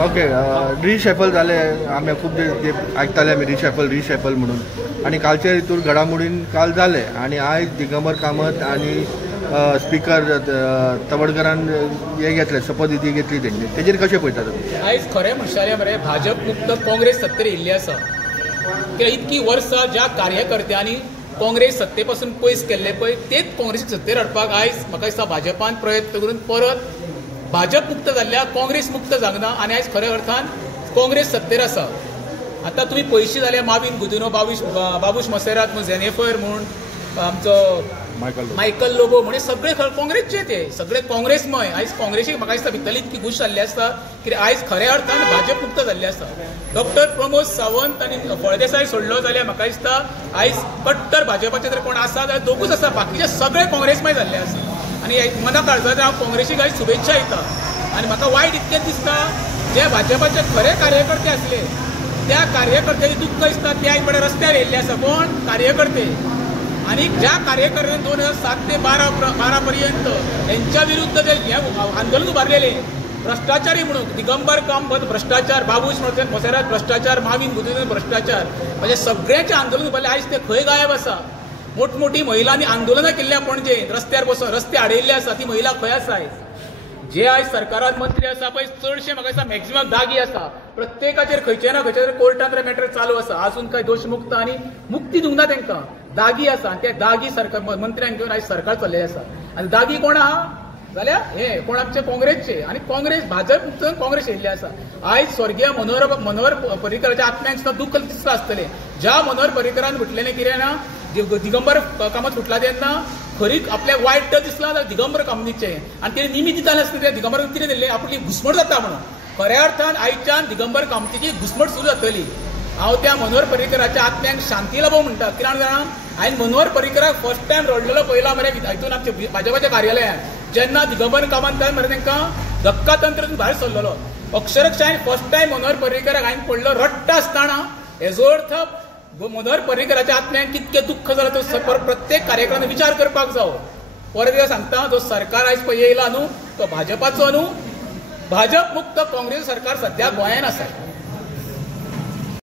Okay रिशॅफल जाले आम्ही खूप आयकताले आम्ही रिशॅफल म्हणून आणि कालच्या हितूर घडामोडीन काल जाले आणि आयज दिगंबर कामत आणि स्पीकर तवडकरान हे घेतले शपथविधी घेतली तेंची तेजेर कशें पळयता तुमी? आयज खरें म्हणशालें मरे भाजप मुक्त काँग्रेस सत्तेर येयल्ली आसा कित्याक इतकी वर्सां ज्या कार्यकर्त्यांनी काँग्रेस सत्ते पासून पयस केल्ले पळय तेच काँग्रेसीक सत्तेर हाडपाक आयज म्हाका दिसता भाजपान प्रयत्न करून परत भाजप मुक्त जाल्ल्या काँग्रेस मुक्त जावंक ना आणि आयज खऱ्या अर्थान काँग्रेस सत्तेर आसा. आतां तुमी पयशे जाल्यार माविन गुदिनो बाबूश मसेरात म्हूण जेनेफर म्हूण आमचो मायकल लोबो म्हणजे सगळे काँग्रेसचे ते सगळे काँग्रेसमय आयज काँग्रेसीक म्हाका दिसता भितरली इतकी खूश जाल्ली आसता की आयज खऱ्या अर्थान भाजप मुक्त जाल्ले आसा. डॉक्टर प्रमोद सावंत आनी फळदेसाय सोडलो जाल्यार म्हाका दिसता आयज कट्टर भाजपाचे जर कोण आसा जाल्यार दोगूच आसा बाकीचे सगळे काँग्रेसमय जाल्ले आसा. आनी मना काळजाचेर हांव काँग्रेसीक आयज शुभेच्छा दिता. आनी म्हाका वायट इतकें दिसता जे भाजपाचे खरे कार्यकर्ते आसले त्या कार्यकर्त्यांची दुख्ख दिसता ते आयज बडे रस्त्यार येयल्ले आसा. कोण कार्यकर्ते आणि ज्या कार्यकर्त्यांनी 2007 ते 12 पर्यंत यांच्या विरुद्ध जे आंदोलन उभारलेले भ्रष्टाचारी म्हणून दिगंबर कामत भ्रष्टाचार बाबूश मसेरात भ्रष्टाचार माविन गुदिनो भ्रष्टाचार म्हणजे सगळ्यांचे आंदोलन उभारले आयज ते खंय गायब आसा. मोठमोठी महिलांनी आंदोलनां केल्ल्या पणजे रस्त्यार बसून रस्ते आडयल्ले आसा ती महिला खंय आसा आयज जे आयज सरकारात मंत्री आसा पळय चडशे म्हाका दिसता मॅक्झिमम दागी आसा प्रत्येकाचेर खंयचे ना खंयचे कोर्टांत मॅटर चालू आसा अजून काय दोषमुक्त आनी मुक्ती दिवंक ना तांकां दागी आसा आनी त्या दागी सरकार मंत्र्यांक घेवन आयज सरकार चल्लेलें आसा. आनी दागी कोण आहा जाल्यार हे कोण आमचे काँग्रेसचे आणि काँग्रेस भाजप मुक्त काँग्रेस येयल्ले आसा. आयज स्वर्गीय मनोहर पर्रीकराच्या आत्म्यांक सुद्दां दुख्ख दिसता आसतलें ज्या मनोहर पर्रीकरान म्हटलेलें कितें ना दिगंबर कामत फुटला तेन्ना खरीक आपल्याक वायट दिसला जाल्यार दिगंबर कामतीचे आणि ते निमित्त दिताले आसले दिगंबर कितें दिल्ले आपली घुसमट जाता म्हणून खऱ्या अर्थान आयच्यान दिगंबर कामतीची घुसमट सुरू जातली. हांव त्या मनोहर पर्रीकराच्या आत्म्यांक शांती लाभो म्हणटा कित्याक जाणा हांवें मनोहर पर्रीकराक फर्स्ट टायम रडलेलो पयला मरे हितून आमच्या भाजपाच्या कार्यालयात जेन्ना दिगंबर कामत मरे तांकां धक्का तंत्रातून भायर सरलेलो अक्षरशः हांवें फर्स्ट टायम मनोहर पर्रीकराक हांवें पडलो रडटा आसतना हेजो अर्थ मनोहर पर्रीकराच्या आत्म्यांक कितकें दुख्ख जालां तो प्रत्येक कार्यक्रमांत विचार करपाक जावो. परत एकदा सांगता जो सरकार आयज पळय येयला न्हू तो भाजपाचो न्हू भाजप मुक्त काँग्रेस सरकार सध्या गोंयांत आसा.